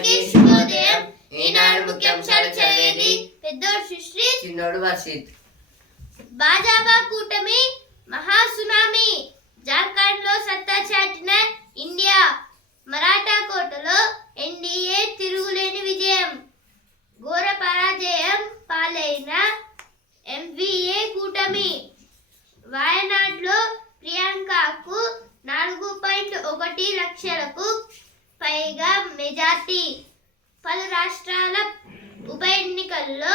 అందరికీ శుభోదయం. ఈనాడు ముఖ్యాంశాలు చదివేది పెద్దోడు సుశ్రీ, చిన్నోడు వర్షిత్. భాజపా కూటమి మహా సునామీ. జార్ఖండ్ లో సత్తా చాటిన ఇండియా. మరాఠా కోటలో ఎన్డీఏ తిరుగులేని విజయం. ఘోర పరాజయం పాలైన ఎంవీఏ కూటమి. వయనాడ్లో ప్రియాంకకు 4.1 లక్షలకు పైగా మెజార్టీ. పలు రాష్ట్రాల ఉప ఎన్నికల్లో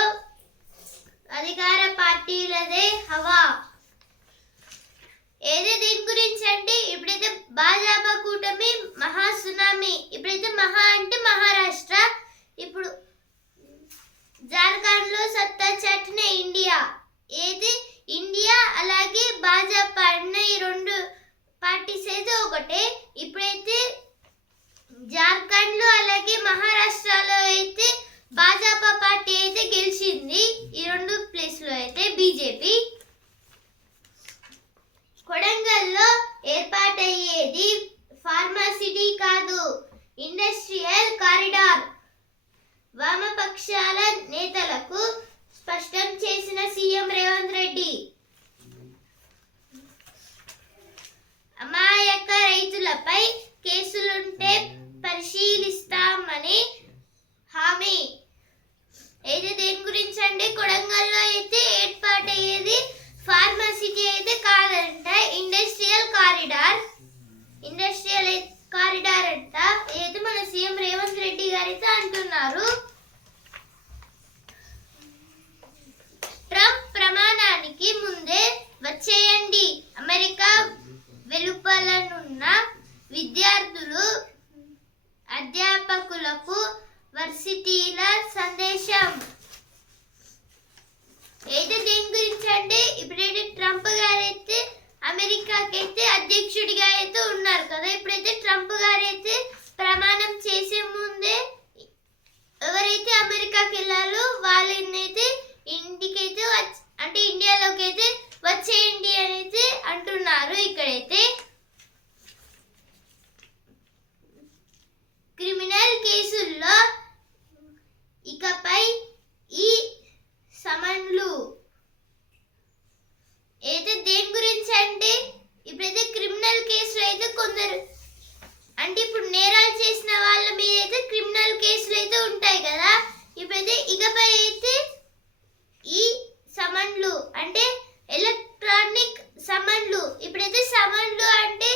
అధికార పార్టీలదే హవా. దీని గురించి అంటే ఇప్పుడైతే భాజపా కూటమి మహా సునామీ. ఇప్పుడైతే మహా అంటే మహారాష్ట్ర. ఇప్పుడు జార్ఖండ్ లో సత్తా చాటిన ఇండియా. ఇండియా అలాగే భాజపా అన్న ఈ రెండు పార్టీస్ అయితే ఒకటే. ఇప్పుడైతే జార్ఖండ్ లో అలాగే మహారాష్ట్రలో అయితే భాజపా పార్టీ అయితే గెలిచింది. ఈ రెండు ప్లేస్ లో అయితే బీజేపీ. కొడంగల్లో ఏర్పాటయ్యేది ఫార్మాసిటీ కాదు, ఇండస్ట్రియల్ కారిడార్. వామపక్షాల నేతలకు స్పష్టం చేసిన సీఎం రేవంత్ రెడ్డి. అమాయక రైతులపై కేసులుంటే పరిశీలిస్తామని హామీ. దేని గురించి అంటే కొడంగల్లో అయితే ఏర్పాటయ్యేది ఫార్మసిటీ అయితే కాదంట, ఇండస్ట్రియల్ కారిడార్. ఇండస్ట్రియల్ కారిడార్ అంట అయితే మన సీఎం రేవంత్ రెడ్డి గారు అయితే అంటున్నారు. ట్రంప్ ప్రమాణానికి ముందే వచ్చేయండి. అమెరికా వెలుపలనున్న విద్యార్థులు అధ్యాపకులకు వర్సిటీల సందేశం. దేని గురించి అంటే ఇప్పుడైతే ట్రంప్ గారైతే అమెరికాకైతే అధ్యక్షుడిగా అయితే ఉన్నారు కదా. ఇప్పుడైతే ట్రంప్ గారైతే ప్రమాణం చేసే ముందే ఎవరైతే అమెరికాకి వెళ్ళాలో వాళ్ళనైతే ఇంటికైతే అంటే ఇండియాలోకి అయితే వచ్చేయండి అని అయితే అంటున్నారు. ఇక్కడైతే క్రిమినల్ కేసుల్లో ఇకపై ఈ సమన్లు. దేని గురించి అంటే ఇప్పుడైతే క్రిమినల్ కేసులు అయితే కొందరు అంటే ఇప్పుడు నేరాలు చేసిన వాళ్ళ మీద అయితే క్రిమినల్ కేసులు అయితే ఉంటాయి కదా. ఇప్పుడైతే ఇకపై అయితే ఈ సమన్లు అంటే ఎలక్ట్రానిక్ సమన్లు. ఇప్పుడైతే సమన్లు అంటే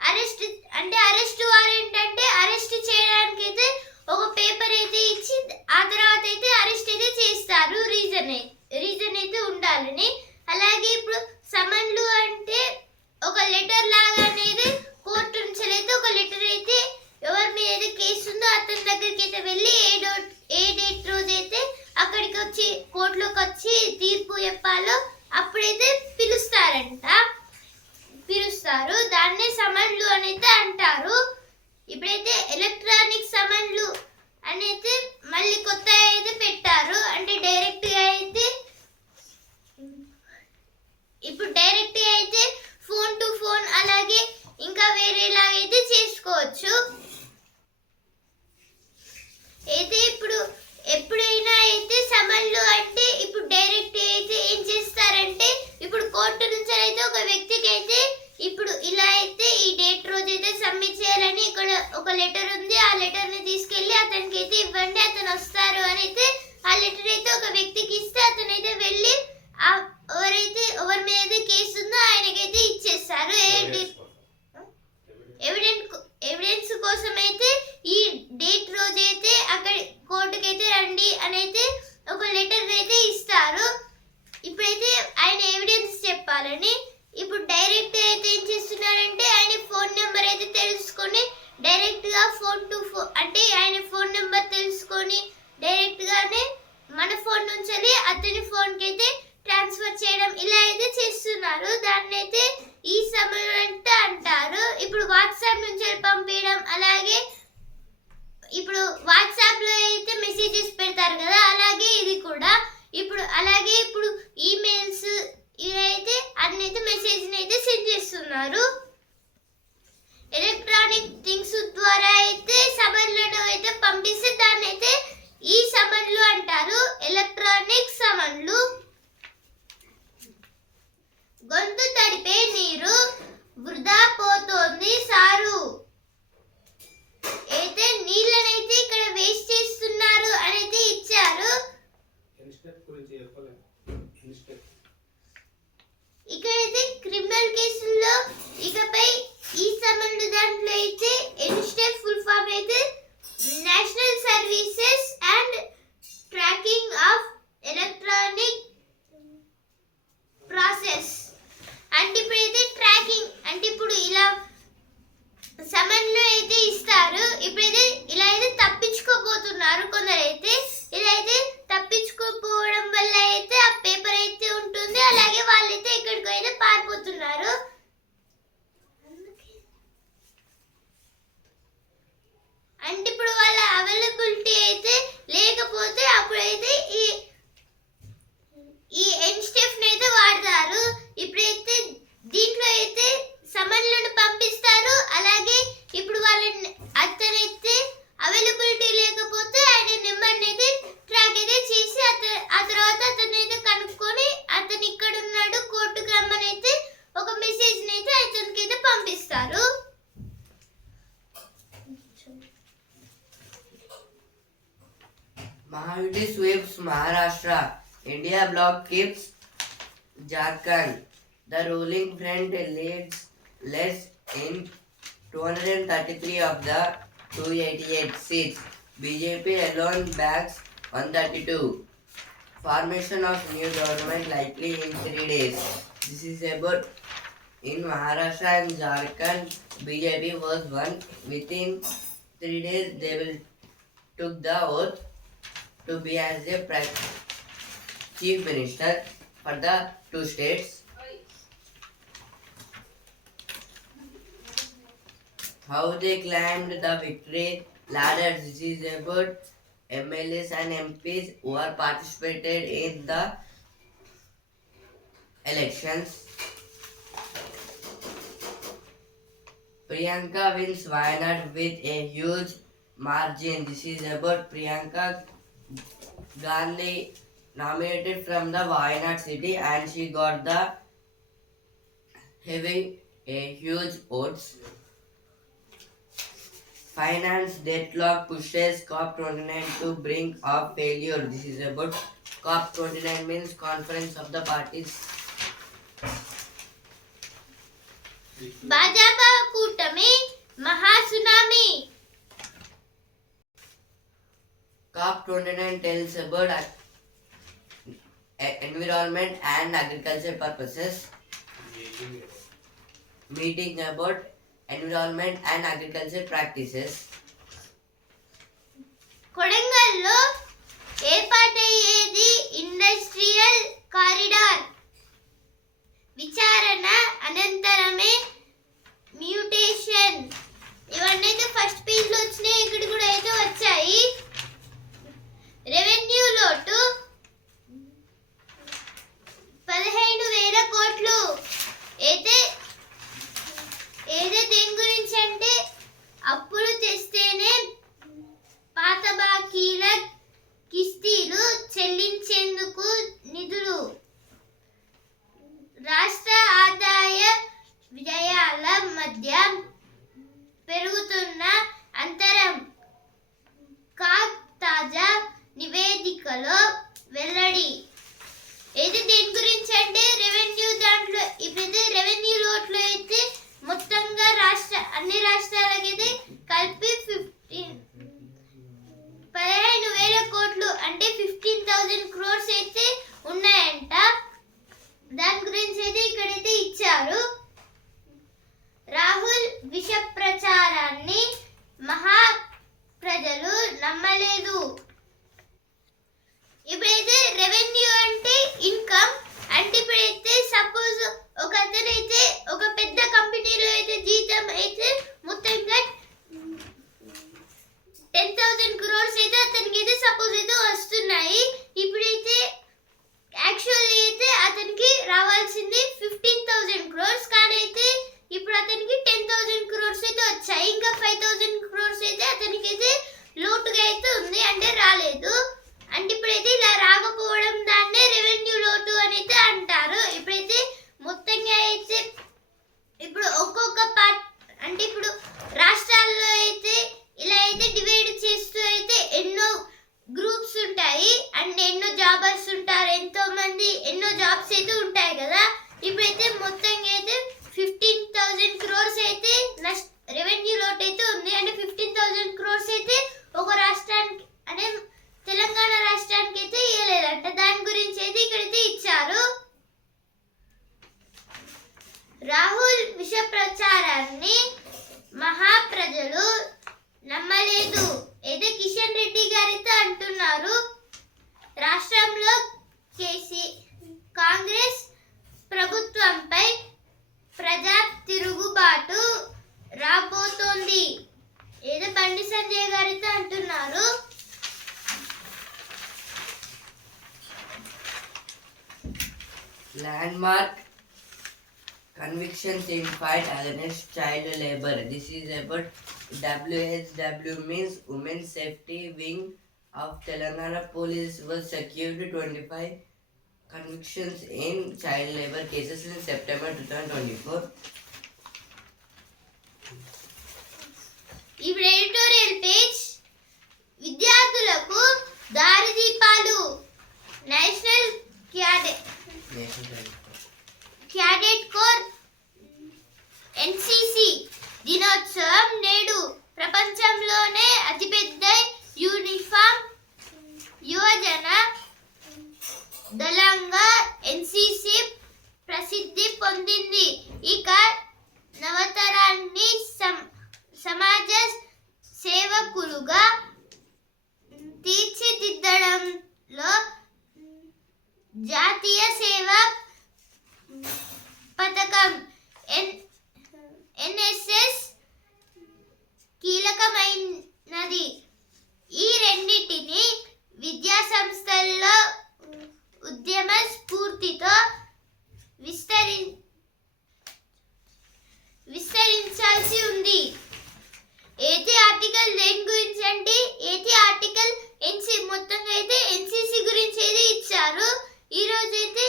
అరెస్ట్ వారెంట్ అంటే అరెస్ట్ చేయడానికి అయితే ఒక పేపర్ అయితే ఇచ్చి ఆ తర్వాత అయితే అరెస్ట్ అయితే చేస్తారు. రీజన్ అయితే ఉండాలని. అలాగే ఇప్పుడు సమన్లు అంటే ఒక లెటర్ లాగా అనేది కోర్టు నుంచి అయితే ఒక లెటర్ అయితే ఎవరి మీద అయితే కేసు ఉందో అతని దగ్గరికి అయితే వెళ్ళి ఏ డేట్ రోజు అయితే అక్కడికి వచ్చి కోర్టులోకి వచ్చి తీర్పు చెప్పాలో అప్పుడైతే పిలుస్తారు. దాన్నే సమన్లు అని అయితే అంటారు. ఇప్పుడైతే ఎలక్ట్రానిక్ సమన్లు అనేది మళ్ళీ కొత్త అయితే పెట్టారు. అంటే డైరెక్ట్ గా అయితే ఫోన్ టు ఫోన్ అలాగే ఇంకా వేరేలాగైతే చేసుకోవచ్చు. ఇప్పుడు ఎప్పుడైనా అయితే సమన్లు అంటే ఇప్పుడు డైరెక్ట్ అయితే ఏం చేస్తారంటే ఇప్పుడు కోర్టు నుంచి అయితే ఒక వ్యక్తికి అయితే ఇప్పుడు ఇలా అయితే ఈ డేట్ రోజు అయితే సబ్మిట్ చేయాలని ఇక్కడ ఒక లెటర్ ఉంది. ఆ లెటర్ ని తీసుకెళ్లి అతనికి అయితే ఇవ్వండి, అతను వస్తారు అని అయితే ఆ లెటర్ అయితే ఒక వ్యక్తికి ఇస్తే అతను అయితే వెళ్ళి ఎవరి మీద కేసు ఉందో ఆయనకైతే ఇచ్చేస్తారు. ఎవిడెన్స్ కోసం అయితే ఈ డేట్ రోజు అయితే అక్కడ కోర్టుకి అయితే రండి అని అయితే ఒక లెటర్ అయితే ఇస్తారు. ఇప్పుడైతే ఆయన ఎవిడెన్స్ చెప్పాలని ఇప్పుడు డైరెక్ట్ అయితే ఏం చేస్తున్నారంటే ఆయన ఫోన్ నెంబర్ అయితే తెలుసుకొని డైరెక్ట్ గా ఫోన్ టు ఫోన్ అంటే ఆయన ఫోన్ నెంబర్ తెలుసుకొని డైరెక్ట్ గానే మన ఫోన్ నుంచి అతని ఫోన్ కి అయితే ట్రాన్స్ఫర్ చేయడం ఇలా అయితే చేస్తున్నారు. దాన్ని అయితే ఈ సమయం అంటారు. ఇప్పుడు వాట్సాప్ నుంచి పంపించడం అలాగే ఇప్పుడు వాట్సాప్ లో అయితే మెసేజెస్ పెడతారు కదా, అలాగే ఇది కూడా ఇప్పుడు ఈమెయిల్స్ ఇవైతే అన్నైతే మెసేజ్ అయితే సెండ్ చేస్తున్నారు. ఎలక్ట్రానిక్ థింగ్స్ ద్వారా అయితే సమన్లను అయితే పంపిస్తే Mahaviti sweeps Maharashtra. India bloc keeps Jharkhand. The ruling front leads less in 233 of the 288 seats. BJP alone bags 132. Formation of new government likely in 3 days. This is about in Maharashtra and Jharkhand. BJP was won within 3 days. They will took the oath to be as a chief minister for the two states. How they climbed the victory ladder. This is about MLAs and MPs who are participated in the elections. Priyanka wins Wayanad with a huge margin. This is about Priyanka Gandhi nominated from the Wayanad city and she got the huge votes. Finance deadlock pushes COP29 to brink of failure. This is about COP29 means Conference of the Parties. Bhajapa కూటమి మహాసునామీ. COP29 tells about environment and agriculture purposes. Meeting about environment and agriculture practices. కొడంగల్లో ఏర్పాటయ్యేది industrial corridor. విచారణ అనంతరమే mutation. ఇవన్నీ అయితే first పేజ్లో వచ్చినాయి, ఇక్కడ కూడా అయితే వచ్చాయి. రెవెన్యూ లోటు 15,000 కోట్లు. అయితే దేని గురించి అంటే అప్పులు తెస్తేనే పాత బాకీల కిస్తీలు చెల్లించేందుకు నిధులు. రాష్ట్ర ఆదాయ వ్యయాల మధ్య పెరుగుతున్న అంతరం కాగ్ తాజా నివేదికలో వెల్లడి. ఏది దేని గురించి అంటే రెవెన్యూ దాంట్లో ఇప్పుడైతే రెవెన్యూ లోట్లు అయితే మొత్తంగా అన్ని రాష్ట్రాలకైతే కలిపి 15,000 కోట్లు అంటే 15,000 crores అయితే ఉన్నాయంట. దాని గురించి అయితే ఇక్కడైతే ఇచ్చారు. రాహుల్ విష ప్రచారాన్ని మహా ప్రజలు నమ్మలేదు. ఇప్పుడైతే రెవెన్యూ అంటే ఇన్కమ్ అంటే ఇప్పుడైతే సపోజ్ ఒక అతనైతే ఒక పెద్ద కంపెనీలో అయితే జీతం అయితే మొత్తంగా 10,000 crores అయితే అతనికి అయితే సపోజ్ అయితే వస్తున్నాయి. ఇప్పుడైతే యాక్చువల్లీ అయితే అతనికి రావాల్సింది 15,000 crores, కానీ అయితే ఇప్పుడు అతనికి 10,000 crores అయితే వచ్చాయి. ఇంకా 5,000 crores అయితే అతనికి అయితే లోటుగా అయితే ఉంది, అంటే రాలేదు. అంటే ఇప్పుడైతే ఇలా రాకపోవడం దాన్నే రెవెన్యూ లోటు అని అయితే అంటారు. ఇప్పుడైతే మొత్తంగా అయితే ఇప్పుడు ఒక్కొక్క పార్ట్ అంటే ఇప్పుడు రాష్ట్రాల్లో అయితే ఇలా అయితే డివైడ్ చేస్తూ అయితే ఎన్నో గ్రూప్స్ ఉంటాయి అండ్ ఎన్నో జాబర్స్ ఉంటారు, ఎంతో మంది ఎన్నో జాబ్స్ అయితే ఉంటాయి కదా. ఇప్పుడైతే మొత్తంగా అయితే 15,000 crores అయితే రెవెన్యూ లోటు అయితే ఉంది. అంటే 15,000 crores అయితే ఒక రాష్ట్రానికి అంటే తెలంగాణ రాష్ట్రానికి అయితే ఇవ్వలేదంట. దాని గురించి అయితే ఇక్కడైతే ఇచ్చారు. రాహుల్ విష ప్రచారాన్ని మహాప్రజలు నమ్మలేదు ఏదో కిషన్ రెడ్డి గారితో అంటున్నారు. రాష్ట్రంలో కాంగ్రెస్ ప్రభుత్వంపై ప్రజా తిరుగుబాటు రాబోతోంది ఏదో బండి సంజయ్ గారితో అంటున్నారు. Landmark convictions in fight against child labor. This is about WSW means Women's Safety Wing of Telangana Police was secured 25 convictions in child labor cases in September 2024. ఇప్పుడు ఎడిటోరియల్ పేజ్ విద్యార్థులకు దారి పొందింది. ఇక నవతరాన్ని సమాజ సేవకులుగా తీర్చిదిద్దడంలో జాతీయ సేవా పథకం ఎన్ఎస్ఎస్ కీలకమైనది. ఈ రెండింటిని విద్యా సంస్థల్లో ఉద్యమ స్ఫూర్తితో విస్తరించాల్సి ఉంది. ఏతి ఆర్టికల్ దేని గురించి అంటే ఏతి ఆర్టికల్ మొత్తంగా అయితే ఎన్సిసి గురించి అయితే ఇచ్చారు. ఈ రోజు అయితే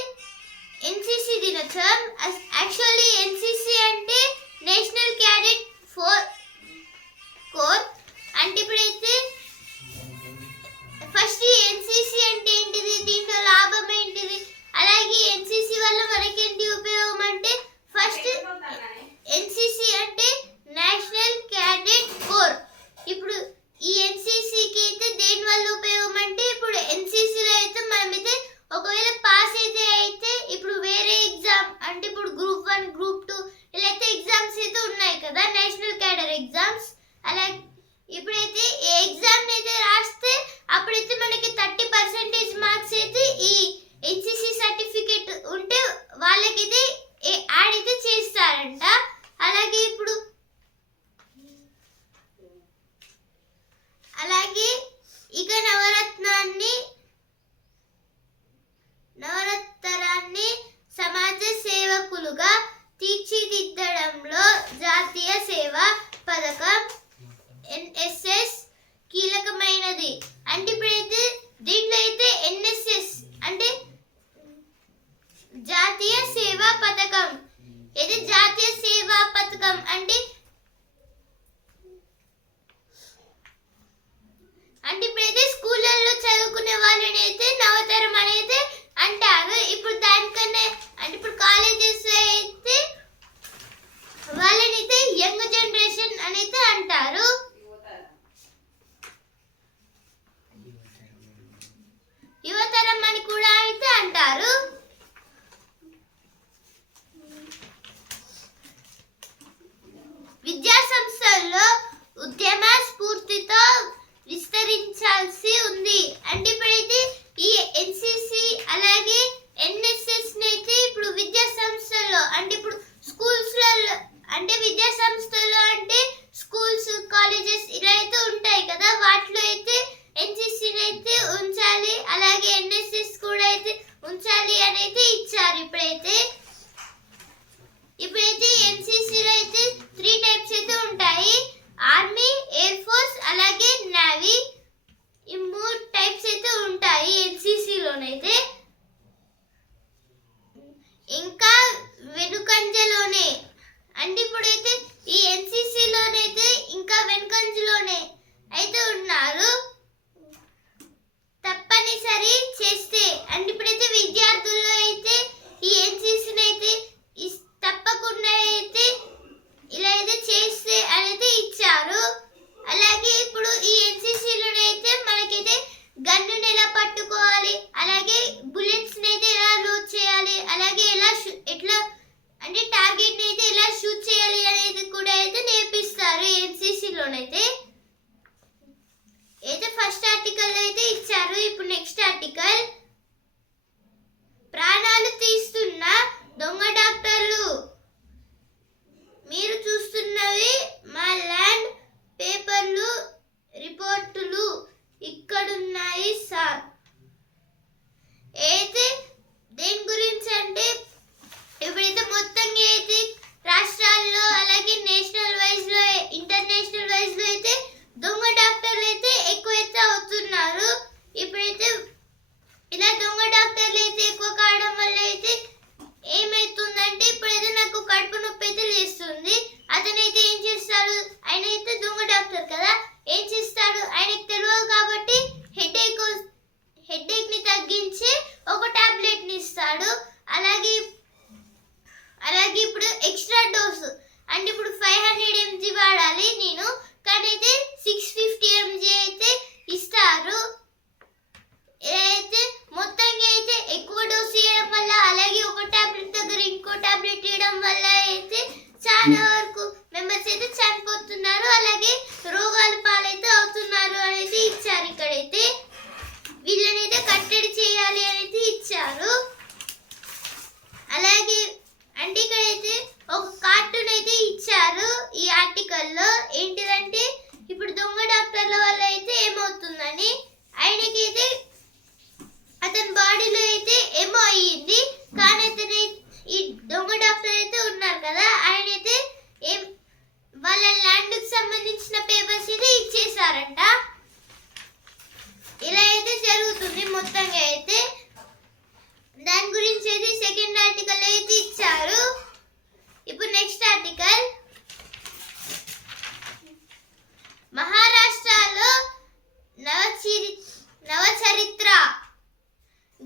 ఎన్సిసి దినోత్సవం. యాక్చువల్లీ ఎన్సిసి అంటే నేషనల్ క్యాడెట్ కోర్. అంటే ఇప్పుడైతే ఫస్ట్ ఎన్సిసి అంటే ఏంటిది, దీంట్లో లాభం ఏంటిది, అలాగే ఎన్సిసి వల్ల మనకేంటి ఉపయోగం అంటే ఫస్ట్ ఎన్సిసి అంటే నేషనల్ క్యాడెట్ కోర్. ఇప్పుడు ఈ ఎన్సిసికి అయితే దేని వల్ల ఉపయోగం అంటే ఇప్పుడు ఎన్సిసిలో అయితే మనమైతే ఒకవేళ పాస్ అయితే ఇప్పుడు వేరే ఎగ్జామ్ అంటే ఇప్పుడు గ్రూప్ 1 గ్రూప్ 2 ఇలా అయితే ఎగ్జామ్స్ అయితే ఉన్నాయి కదా, నేషనల్ క్యాడర్ ఎగ్జామ్స్. అలా ఇప్పుడైతే ఏ ఎగ్జామ్ అయితే రాస్తే అప్పుడైతే మనకి 30% మార్క్స్ అయితే ఈ ఎన్సిసి సర్టిఫికేట్ ఉంటే వాళ్ళకైతే యాడ్ అయితే చేస్తారంట. అలాగే ఇప్పుడు ఇక నవతరాన్ని సమాజ సేవకులుగా తీర్చిదిద్దడంలో జాతీయ సేవా పథకం ఎన్ఎస్ఎస్ కీలకమైనది. అంటే ఇప్పుడైతే దీంట్లో అయితే ఎన్ఎస్ఎస్ అంటే జాతీయ సేవా పథకం. ఇది జాతీయ సేవా పథకం అంటే ఇప్పుడైతే స్కూళ్ళల్లో చదువుకునే వాళ్ళని అయితే నవతరం అనేది అంటారు. ఇప్పుడు దానికన్నా అంటే ఇప్పుడు కాలేజెస్ అయితే వాళ్ళని అయితే యంగ్ జనరేషన్ అనేది అంటారు. యువతరం అని కూడా అయితే అంటారు. విద్యా సంస్థల్లో ఉద్యమ స్ఫూర్తితో విస్తరించాల్సి ఉంది. అంటే ఇప్పుడైతే ఈ ఎన్సిసి అలాగే ఎన్ఎస్ఎస్ అయితే ఇప్పుడు విద్యా సంస్థల్లో అంటే ఇప్పుడు స్కూల్స్లలో అంటే విద్యా సంస్థల్లో అంటే స్కూల్స్ కాలేజెస్ ఇలా అయితే ఉంటాయి కదా, వాటిలో అయితే ఎన్సిసిని అయితే ఉంచాలి, అలాగే ఎన్ఎస్ఎస్ కూడా అయితే ఉంచాలి అని అయితే ఇచ్చారు. ఇప్పుడైతే ఎన్సిసిలో అయితే 3 టైప్స్ అయితే ఉంటాయి. ఆర్మీ, ఎయిర్ ఫోర్స్ అలాగే నేవీ. ఈ 3 టైప్స్ అయితే ఉంటాయి ఎన్సిసిలోనైతే. ఇంకా వెనుకంజలోనే అంటే ఇప్పుడైతే ఈ ఎన్సిసిలోనైతే ఇంకా వెనుకంజలోనే అయితే ఉన్నారు. తప్పనిసరి చేస్తే అంటే ఇప్పుడైతే విద్యార్థుల్లో అయితే ఈ ఎన్సిసిని అయితే తప్పకుండా అయితే ఇలా అయితే చేస్తే అనేది ఇచ్చారు. అలాగే ఇప్పుడు ఈ ఎన్సిసిలోనే అయితే మనకైతే గన్నుని ఎలా పట్టుకోవాలి, అలాగే బుల్లెట్స్ అయితే ఎలా లోడ్ చేయాలి, అలాగే ఎట్లా అంటే టార్గెట్ అయితే ఎలా షూట్ చేయాలి అనేది కూడా అయితే నేర్పిస్తారు ఎన్సిసిలోనైతే. అయితే ఫస్ట్ ఆర్టికల్ అయితే ఇచ్చారు. ఇప్పుడు నెక్స్ట్ ఆర్టికల్ ప్రాణాలు తీస్తున్న దొంగ డాక్టర్లు. మీరు చూస్తున్నవి మా ల్యాండ్ పేపర్లు రిపోర్టులు ఇక్కడున్నాయి సార్. అయితే దేని గురించి అంటే ఇప్పుడైతే మొత్తంగా అయితే రాష్ట్రాల్లో అలాగే నేషనల్ వైజ్ లో ఇంటర్నేషనల్ వైజ్ లో అయితే దొంగ డాక్టర్లు అయితే ఎక్కువైతే అవుతున్నారు. ఇప్పుడైతే ఇలా దొంగ డాక్టర్లు అయితే ఎక్కువ కావడం వల్ల అయితే ఏమైతుందంటే ఇప్పుడైతే నాకు కడుపు నొప్పి అయితే లేస్తుంది. అతనైతే ఏం చేస్తాడు, ఆయన అయితే దొంగ డాక్టర్ కదా, ఏం చేస్తాడు ఆయనకు తెలియదు కాబట్టి కానీ ఆయనకైతే అతని బాడీలో అయితే ఏమో అయ్యింది. కానీ అతని ఈ దొంగ డాక్టర్ అయితే ఉన్నారు కదా, ఆయన అయితే ఏం వాళ్ళ ల్యాండ్కి సంబంధించిన పేపర్స్ అయితే ఇచ్చేసారంట. ఇలా అయితే జరుగుతుంది మొత్తంగా అయితే. దాని గురించి అయితే సెకండ్ ఆర్టికల్ అయితే ఇచ్చారు. ఇప్పుడు నెక్స్ట్ ఆర్టికల్, మహారాష్ట్రలో నవచరిత్ర.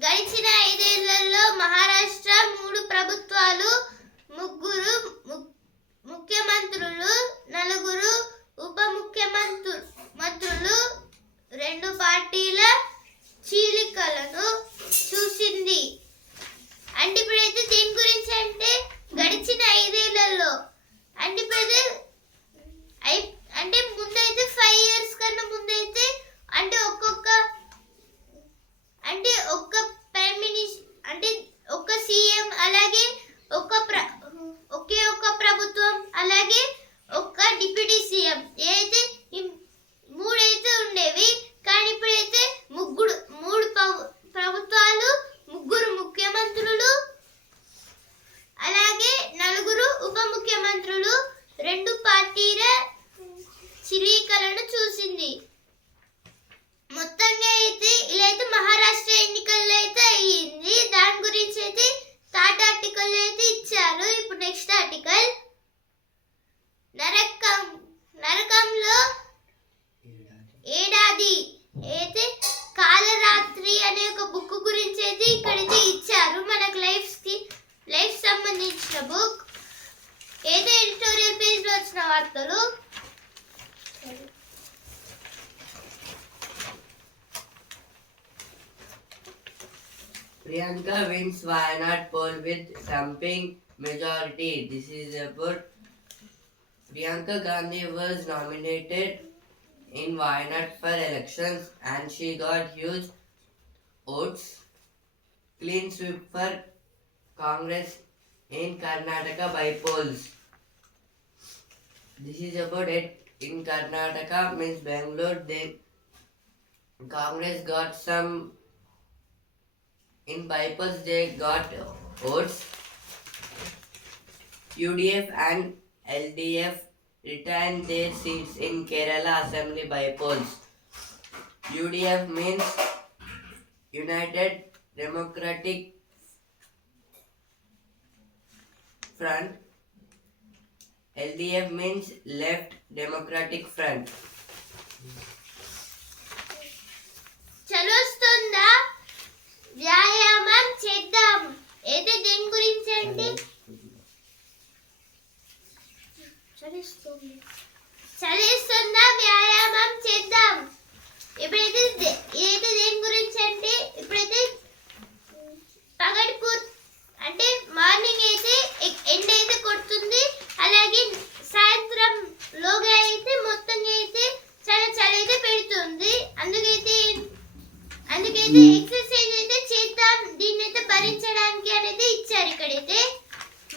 గడిచిన 5 ఏళ్లలో మహారాష్ట్ర 3 ప్రభుత్వాలు, 3 ముఖ్యమంత్రులు, 4 ఉప ముఖ్యమంత్రులు, 2 పార్టీల చీలికలను చూసింది. అంటే ఇప్పుడైతే దేని గురించి అంటే గడిచిన 5 ఏళ్లలో అంటే ఇప్పుడైతే అంటే ముందైతే 5 ఇయర్స్ కన్నా ముందైతే అంటే ఒక్క ప్రైమ్ మినిస్టర్ అంటే ఒక్క సీఎం, అలాగే ఒకే ఒక్క ప్రభుత్వం, అలాగే ఒక్క డిప్యూటీ సీఎం అయితే 3 అయితే ఉండేవి. కానీ ఇప్పుడైతే 3 ప్రభుత్వాలు, 3 ముఖ్యమంత్రులు, అలాగే 4 ఉప ముఖ్యమంత్రులు, 2 పార్టీల చిలీకలను చూసింది. మొత్తంగా అయితే ఇలా అయితే మహారాష్ట్ర ఎన్నికల్లో అయితే అయ్యింది. దాని గురించి అయితే థర్డ్ ఆర్టికల్ అయితే ఇచ్చారు. ఇప్పుడు నెక్స్ట్ ఆర్టికల్, నరకంలో ఏడాది అయితే కాలరాత్రి అనే ఒక బుక్ గురించి అయితే ఇక్కడైతే ఇచ్చారు. మనకు లైఫ్ సంబంధించిన బుక్ ఏదో ఎడిటోరియల్ పేజ్ లో వచ్చిన వార్తలు. Priyanka wins Wayanad poll with thumping majority. This is about Priyanka Gandhi was nominated in Wayanad for elections and she got huge votes. Clean sweep for Congress in Karnataka by polls. This is about it. In Karnataka, means Bangalore, then Congress got some. In bypolls they got votes. UDF and LDF retained their seats in Kerala Assembly bypolls. UDF means United Democratic Front. LDF means Left Democratic Front. చలుస్తుందా, వ్యాయామం చేద్దాం. అయితే దేని గురించి అంటే చలిస్తుందా, వ్యాయామం చేద్దాం. ఇప్పుడైతే ఇదైతే దేని గురించి అంటే ఇప్పుడైతే పగటిపూర్ అంటే మార్నింగ్ అయితే ఎండ అయితే కొడుతుంది, అలాగే సాయంత్రం లోగా అయితే మొత్తంగా అయితే చాలా చలి అయితే పెడుతుంది. అందుకైతే ఎక్సర్సైజ్ అయితే చేద్దాం, దీన్ని అయితే భరించడానికి అనేది ఇచ్చారు. ఇక్కడైతే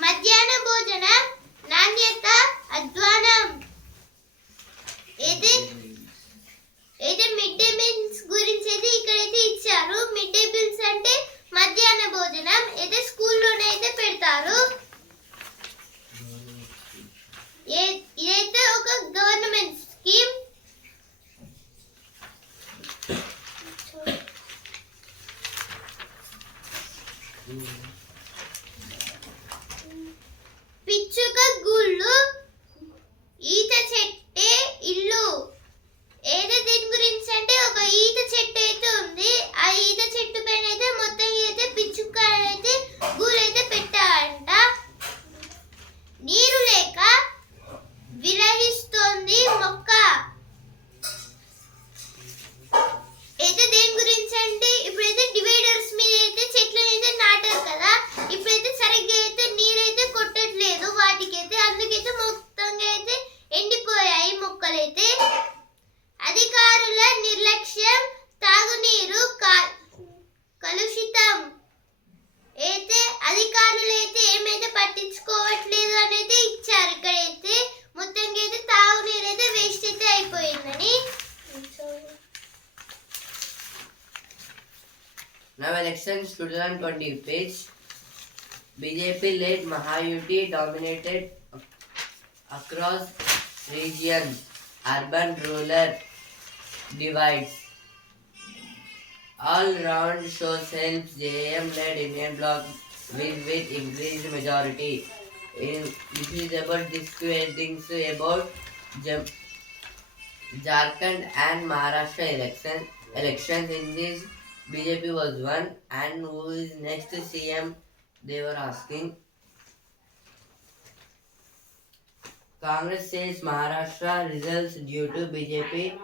మధ్యాహ్న భోజన నాణ్యత అధ్వానం అయితే మిడ్ డే మీల్స్ గురించి అయితే ఇక్కడైతే ఇచ్చారు. మిడ్ డే మీల్స్ అంటే మధ్యాహ్న భోజనం అయితే స్కూల్లోనే అయితే పెడతారు. ఇదైతే ఒక గవర్నమెంట్ స్కీమ్. పిచ్చుక గుళ్ళు, ఈత చెట్టే ఇల్లు. ఏదో దీని గురించి అంటే ఒక ఈత చెట్టు అయితే ఉంది. ఆ ఈత చెట్టు పైన అయితే మొత్తం అయితే పిచ్చుక అయితే గూడు అయితే పెట్టారంట. నీరు లేక విలహిస్తోంది మొక్క. Now elections 2020 page. BJP-led Mahayuti dominated across regions, urban, rural divides. All round shows helps JM-led Indian bloc win with increased majority. This is about things about Jharkhand and Maharashtra elections. In this, BJP was won, and who is next CM? They were asking. Congress says Maharashtra results due to BJP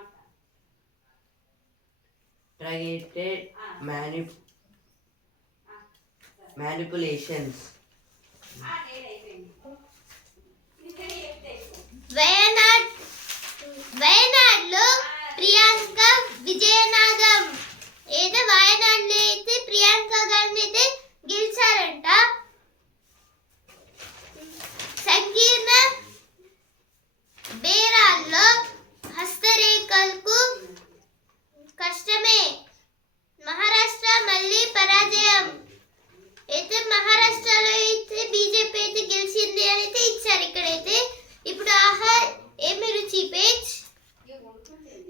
targeted manipulations. వయనాడ్లో Priyanka విజయనాగం ఏదో వయనాడ్లో అయితే ప్రియాంక గాంధీ అయితే గెలిచారంట. సంకీర్ణ బేరాల్లో హస్తరేఖలకు కష్టమే. మహారాష్ట్ర మళ్ళీ పరాజయం. అయితే మహారాష్ట్రలో అయితే బీజేపీ అయితే గెలిచింది అని అయితే ఇచ్చారు ఇక్కడైతే. ఇప్పుడు ఆహా ఏమి రుచి పేజ్.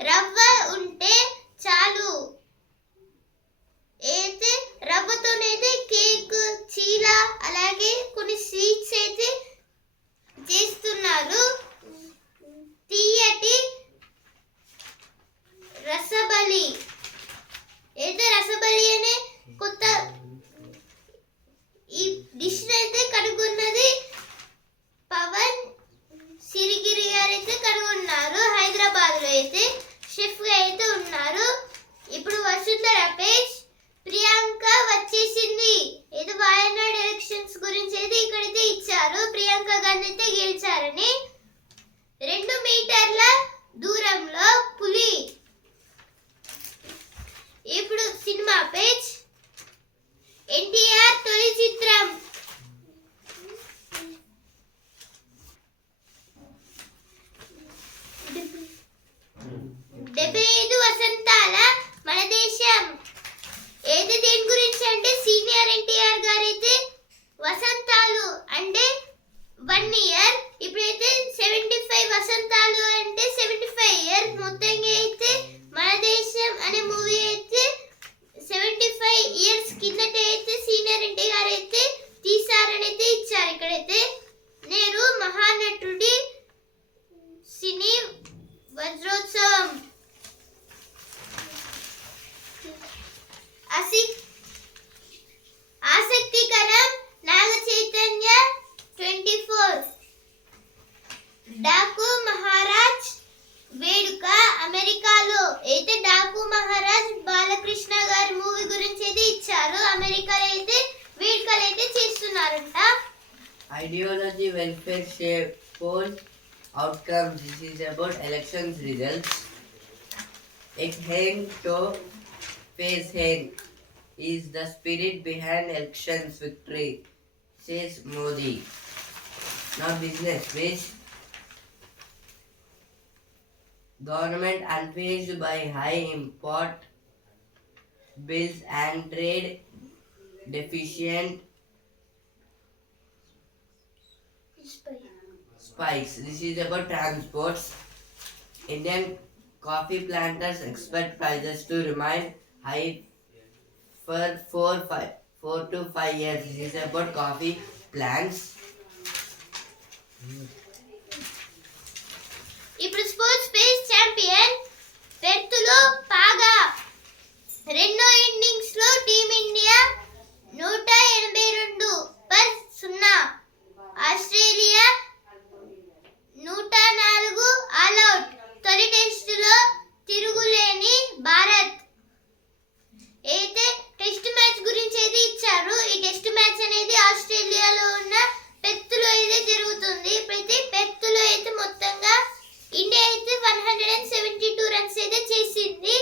రవ్వ ఉంటే చాలు. అయితే రవ్వతోనైతే కేక్, చీల అలాగే కొన్ని స్వీట్స్ అయితే చేస్తున్నారు. తీయటి రసబలి అయితే రసబలి అనే కొత్త ఈ డిష్ అయితే కనుగొన్నది పవన్ సిరిగిరి గారు అయితే కనుగొన్నారు. హైదరాబాద్ లో అయితే షెఫ్ గా అయితే ఉన్నారు. ఇప్పుడు వసుంధర పేజ్. ప్రియాంక వచ్చేసింది. ఏదో వాయనాడ్ ఎలక్షన్స్ గురించి అయితే ఇక్కడైతే ఇచ్చారు. ప్రియాంక గాంధీ అయితే గెలిచారని. 2 మీటర్ల దూరంలో పులి. ఇప్పుడు సినిమా పేజ్. ఎన్టీఆర్ తొలి చిత్రం. డెబ్బై 75 వసంతాల మన దేశం. ఏది దేని గురించి అంటే సీనియర్ ఎన్టీఆర్ గారు అయితే వసంతాలు అంటే 1 ఇయర్. ఇప్పుడైతే 75 వసంతాలు అంటే 75 ఇయర్స్. మొత్తంగా అయితే మన దేశం అనే మూవీ అయితే 75 ఇయర్స్ కిందట అయితే సీనియర్ ఎన్టీఆర్ గారు అయితే తీసారని అయితే ఇచ్చారు ఇక్కడైతే. నేను మహానటుడి సినీ వజ్రోత్సవం. ఆసక్తికరం నాగ చైతన్య 24. డాకు మహారాజ్ వేడుక అమెరికాలో. అయితే డాకు మహారాజ్ బాలకృష్ణ గారి మూవీ గురించి అయితే ఇచ్చారు. అమెరికాలో అయితే వేడుకలు అయితే చేస్తున్నారంట. Ideology welfare shape poll outcomes. This is about elections results. Ek hang to face hang is the spirit behind elections victory, says Modi. Now business based. Government unfazed by high import bills and trade deficient spikes. This is about transports. Indian coffee planters expect prices to remain high for 4 to 5 years. This is about coffee plants. ఇప్పుడు sports page champion. పెర్త్లో పాగా. రెండో innings లో team India 182/0. Australia 104 all out. తొలి టెస్టులో తిరుగులేని భారత్. అయితే test match గురించి అయితే ఇచ్చారు. ఈ టెస్ట్ మ్యాచ్ అనేది ఆస్ట్రేలియాలో ఉన్న పెర్త్లో అయితే జరుగుతుంది. ఇప్పుడైతే పెర్త్లో అయితే మొత్తంగా ఇండియా అయితే 172 రన్స్ అయితే చేసింది.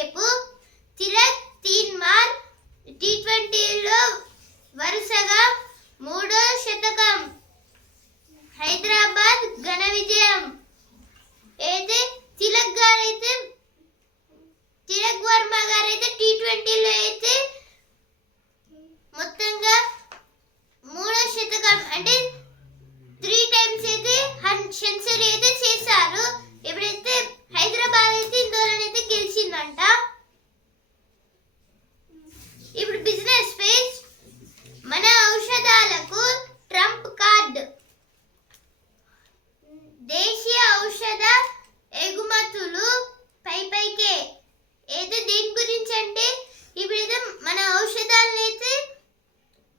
రేపు. తిలక్ తీన్మార్ T20లో వరుసగా 3వ శతకం. హైదరాబాద్ ఘన విజయం. అయితే తిలక్ వర్మ గారైతే T20లో అయితే మొత్తంగా 3వ శతకం అంటే 3 టైమ్స్ అయితే సెంచరీ అయితే చేశారు. ఎప్పుడైతే హైదరాబాద్ అయితే ఇందులోనైతే గెలిచిందంట. ఇప్పుడు బిజినెస్ పేజ్. మన ఔషధాలకు ట్రంప్ కార్డ్. దేశీయ ఔషధ ఎగుమతులు పైకే. అయితే దేని గురించి అంటే ఇప్పుడైతే మన ఔషధాలను అయితే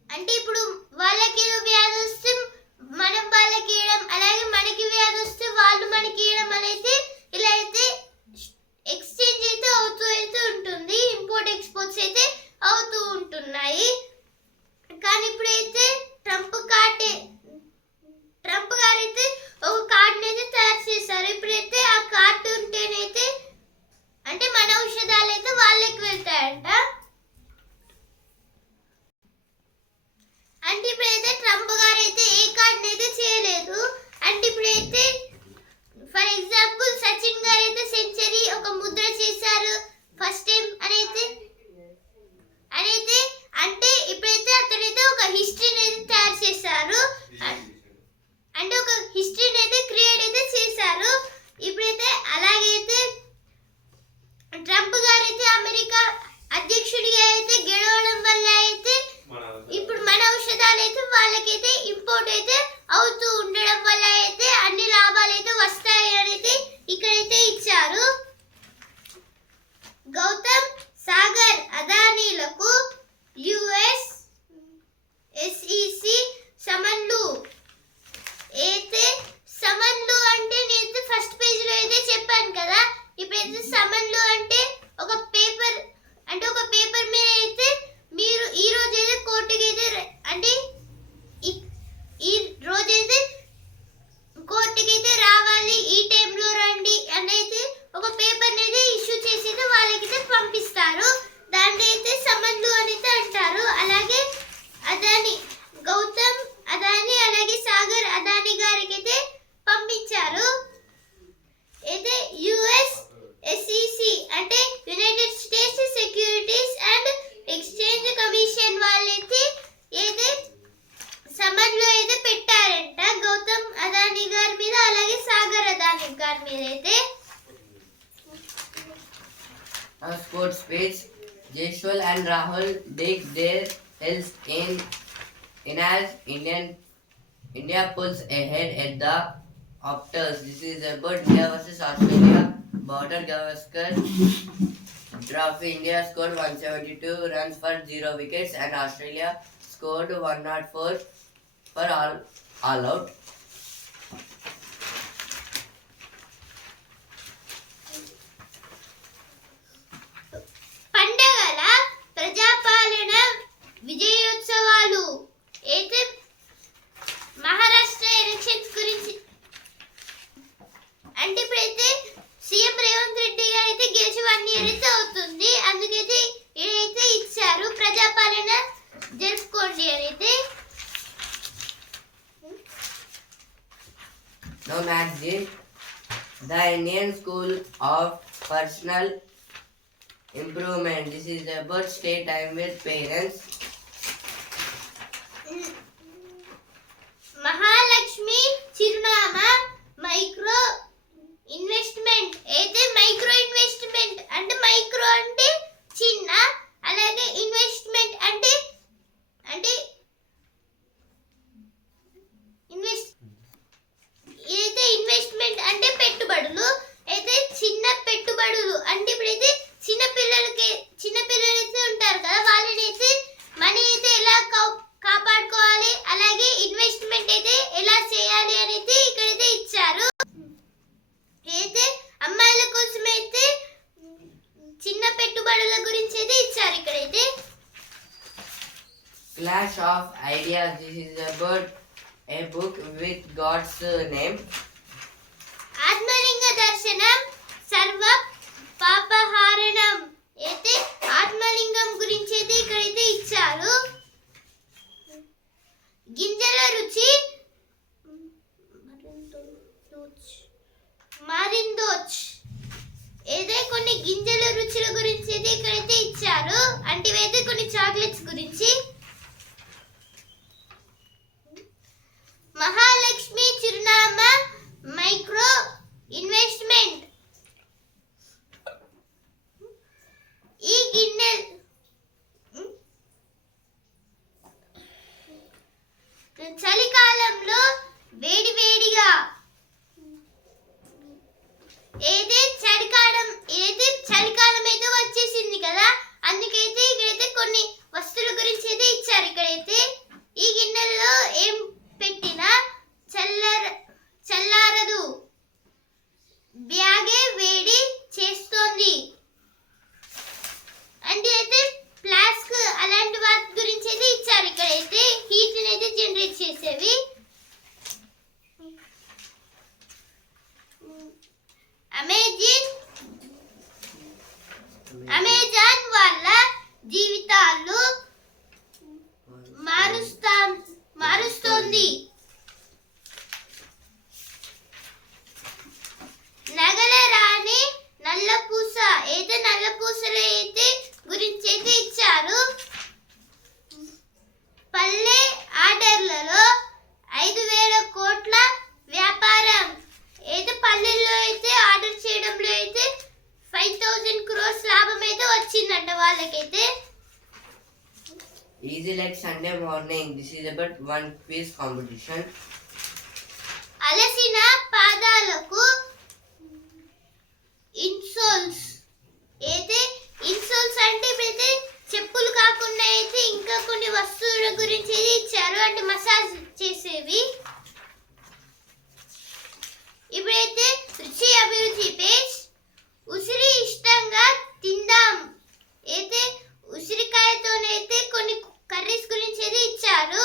అంటే ఇప్పుడు వాళ్ళకి వ్యాధి వస్తే మనం వాళ్ళకి ఇవ్వడం, అలాగే మనకి వ్యాధి వస్తే వాళ్ళు మనకి ఇవ్వడం అనేది ఇలా అయితే ఎక్స్చేంజ్ అయితే అవుతూ ఉంటుంది. ఇంపోర్ట్ ఎక్స్పోర్ట్స్ అయితే అవుతూ ఉంటున్నాయి. కానీ ఇప్పుడైతే ట్రంప్ గారైతే ఒక కార్డుని అయితే తయారు చేశారు. ఇప్పుడైతే ఆ కార్డు ఉంటేనైతే అంటే మన ఔషధాలు అయితే వాళ్ళకి వెళ్తాయంట. అంటే ఇప్పుడైతే ట్రంప్ గారు అయితే ఏ కార్డుని అయితే చేయలేదు. అంటే ఇప్పుడైతే ఫర్ ఎగ్జాంపుల్ సచిన్ గారు అయితే సెంచరీ ఒక ముద్ర చేశారు ఫస్ట్ టైం అనేది అంటే ఇప్పుడైతే అతనైతే ఒక హిస్టరీని అయితే తయారు చేశారు. అంటే ఒక హిస్టరీని అయితే క్రియేట్ అయితే చేశారు. ఇప్పుడైతే అలాగైతే ట్రంప్ గారు అయితే అమెరికా అధ్యక్షుడిగా అయితే గెలవడం వల్ల అయితే ఇప్పుడు మన ఔషధాలు అయితే వాళ్ళకైతే ఇంపోర్ట్ అయితే అవుతూ ఉండడం వల్ల అయితే అన్ని లాభాలు అయితే వస్తాయి అనేది ఇక్కడైతే ఇచ్చారు. Gautam Sagar అదానీలకు US SEC సమన్లు. అయితే సమన్లు అంటే నేను ఫస్ట్ పేజ్ లో అయితే చెప్పాను కదా. ఇప్పుడైతే సమన్లు అంటే ఒక పేపర్ మీద అయితే మీరు ఈ రోజు అయితే కోర్టుకి అయితే అంటే ఈ రోజు అయితే కోర్టుకి అయితే రావాలి, ఈ టైంలో రండి అనేది ఒక పేపర్ అయితే ఇష్యూ చేసి అయితే వాళ్ళకైతే పంపిస్తారు. దాన్ని అయితే సమన్లు అని అంటారు. అలాగే గౌతమ్ అదానీ అలాగే సాగర్ అదానీ గారికి అయితే పంపించారు. అయితే US SEC అంటే United states securities and exchange commission వాళ్ళైతే అయితే సమన్లు అయితే పెట్టారంట గౌతమ్ అదానీ గారి మీద అలాగే సాగర్ అదానీ గారి మీద అయితే. Sports page. Jaiswal and Rahul dig their heels in as India pulls ahead at the Optus. This is about India versus Australia border Gavaskar trophy. India scored 172 runs for 0 wickets and Australia scored 104 for all out. పండగల ప్రజాపాలన విజయోత్సవాలు. అయితే Maharashtra elections గురించి అంటే ఇప్పుడైతే CM Revanth Reddy గారు అయితే గెలిచి 1 year అయితే అవుతుంది. అందుకైతే ఇదైతే ఇచ్చారు ప్రజాపాలన జరుపుకోండి అనేది. Now magazine. The Indian School of Personal Improvement. This is about stay time with parents. Mahalakshmi చిరునామా మైక్రో ఇన్వెస్ట్మెంట్. అయితే మైక్రో ఇన్వెస్ట్మెంట్ అంటే మైక్రో అంటే చిన్న, అలాగే ఇన్వెస్ట్మెంట్ అంటే ఇన్వెస్ట్మెంట్ అంటే పెట్టుబడులు. అయితే చిన్న పెట్టుబడులు అంటే ఇప్పుడైతే చిన్న పిల్లలైతే ఉంటారు కదా, వాళ్ళని అయితే మనీ అయితే ఎలా కాపాడుకోవాలి, అలాగే ఇన్వెస్ట్మెంట్ అయితే ఎలా చేయాలి అనేది ఇక్కడైతే ఇచ్చారు. అయితే అమ్మాయిల కోసం అయితే చిన్న పెట్టుబడుల గురించి అయితే ఇచ్చారు ఇక్కడైతే. Clash of Ideas. This is about a book with God's name. ఆత్మలింగ దర్శనం సర్వ పాపహారణం. కొన్ని గింజల రుచుల గురించి అయితే ఇక్కడైతే ఇచ్చారు. అంటే ఇవైతే కొన్ని చాక్లెట్స్ గురించి. మహాలక్ష్మి చిరునామా మైక్రో ఇన్వెస్ట్మెంట్. ఈ గిన్నె చలికాలంలో వేడివేడిగా చలికాలం అయితే వచ్చేసింది కదా, అందుకైతే ఇక్కడైతే కొన్ని వస్తువుల గురించి అయితే ఇచ్చారు. ఇక్కడైతే ఈ గిన్నెల్లో ఏం పెట్టినా చల్లారదు, బ్యాగే వేడి చేస్తోంది. అంటే అయితే ఫ్లాస్క్ అలాంటి వాటి గురించి అయితే ఇచ్చారు. ఇక్కడైతే హీట్ అయితే జనరేట్ చేసేవి. అమెజాన్ వాళ్ళ జీవితాలు మారుస్తోంది. నగల రాణి నల్లపూస అయితే నల్లపూసలు అయితే గురించి అయితే ఇచ్చారు. పల్లె ఆర్డర్లలో 5,000 కోట్ల వ్యాపారం. అయితే పల్లెల్లో అయితే ఆర్డర్ చేయడంలో అయితే 5,000 crores లాభం అయితే వచ్చిందంట వాళ్ళకైతే. Easy like Sunday morning. This is about one quiz competition. అలసిన పాదాలకు ఇన్సోల్స్. అయితే ఇన్సోల్స్ అంటే ఇప్పుడైతే చెప్పులు కాకుండా అయితే ఇంకా కొన్ని వస్తువుల గురించి అయితే ఇచ్చారు. అంటే మసాజ్ చేసేవి. ఇప్పుడైతే రుచి అభిరుచి పేజ్. ఉసిరి ఇష్టంగా తిందాం. అయితే ఉసిరికాయతోనైతే కొన్ని కర్రీస్ గురించి అయితే ఇచ్చారు.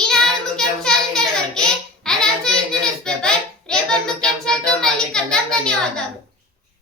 ఈనాడు ముఖ్యాంశాలు